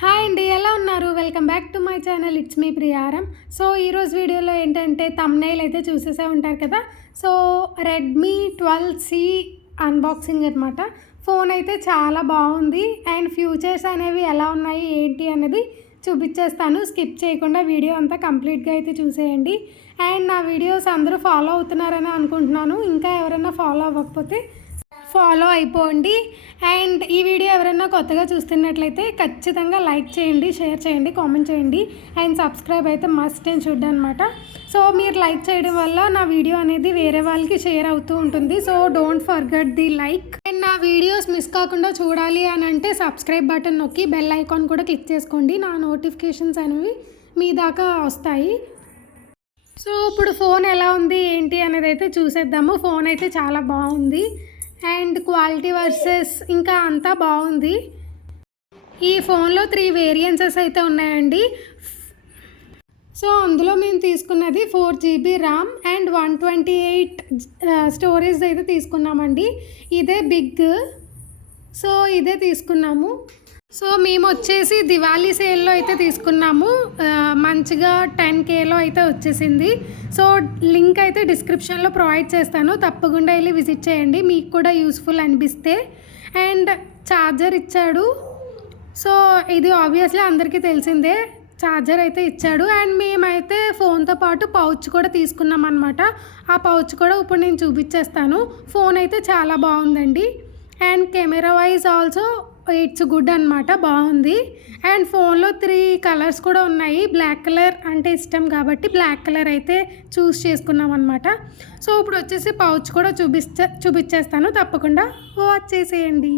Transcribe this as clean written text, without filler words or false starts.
Hi అండి, ఎలా ఉన్నారు? Welcome back to my channel. It's మీ ప్రియారం. సో ఈరోజు వీడియోలో ఏంటంటే థంబ్నెయిల్ అయితే చూసేసే ఉంటారు కదా. సో రెడ్మీ 12C అన్బాక్సింగ్ అనమాట. ఫోన్ అయితే చాలా బాగుంది అండ్ ఫ్యూచర్స్ అనేవి ఎలా ఉన్నాయి ఏంటి అనేది చూపించేస్తాను. స్కిప్ చేయకుండా వీడియో అంతా కంప్లీట్గా అయితే చూసేయండి. అండ్ నా వీడియోస్ అందరూ ఫాలో అవుతున్నారని అనుకుంటున్నాను. ఇంకా ఎవరైనా ఫాలో అవ్వకపోతే ఫాలో అయిపోండి. అండ్ ఈ వీడియో ఎవరైనా కొత్తగా చూస్తున్నట్లయితే ఖచ్చితంగా లైక్ చేయండి, షేర్ చేయండి, కామెంట్ చేయండి అండ్ సబ్స్క్రైబ్ అయితే మస్ట్ అండ్ షుడ్ అనమాట. సో మీరు లైక్ చేయడం వల్ల నా వీడియో అనేది వేరే వాళ్ళకి షేర్ అవుతూ ఉంటుంది. So don't forget the like. And నా వీడియోస్ మిస్ కాకుండా చూడాలి అని అంటే సబ్స్క్రైబ్ బటన్ నొక్కి బెల్ ఐకాన్ కూడా క్లిక్ చేసుకోండి. నా నోటిఫికేషన్స్ అనేవి మీ దాకా వస్తాయి. సో ఇప్పుడు ఫోన్ ఎలా ఉంది ఏంటి అనేది అయితే చూసేద్దాము. ఫోన్ అయితే చాలా బాగుంది అండ్ క్వాలిటీ వర్సెస్ ఇంకా అంతా బాగుంది. ఈ ఫోన్లో 3 వేరియంట్స్ అయితే ఉన్నాయండి. సో అందులో మేము తీసుకున్నది 4GB ర్యామ్ అండ్ 128 స్టోరేజ్ అయితే తీసుకున్నామండి. ఇదే బిగ్. సో ఇదే తీసుకున్నాము. సో మేము వచ్చేసి దివాళీ సేల్లో అయితే తీసుకున్నాము. మంచిగా 10Kలో అయితే వచ్చేసింది. సో లింక్ అయితే డిస్క్రిప్షన్లో ప్రొవైడ్ చేస్తాను, తప్పకుండా వెళ్ళి విజిట్ చేయండి మీకు కూడా యూస్ఫుల్ అనిపిస్తే. అండ్ ఛార్జర్ ఇచ్చాడు. సో ఇది ఆబ్వియస్లీ అందరికీ తెలిసిందే, ఛార్జర్ అయితే ఇచ్చాడు. అండ్ మేమైతే ఫోన్తో పాటు పౌచ్ కూడా తీసుకున్నాం అనమాట. ఆ పౌచ్ కూడా ఇప్పుడు నేను చూపించేస్తాను. ఫోన్ అయితే చాలా బాగుందండి. And camera wise also it's good అనమాట, బాగుంది. అండ్ ఫోన్లో 3 కలర్స్ కూడా ఉన్నాయి. బ్లాక్ కలర్ అంటే ఇష్టం కాబట్టి బ్లాక్ కలర్ అయితే చూస్ చేసుకున్నాం అనమాట. సో ఇప్పుడు వచ్చేసి పౌచ్ కూడా చూపించేస్తాను, తప్పకుండా వాచ్ చేసేయండి.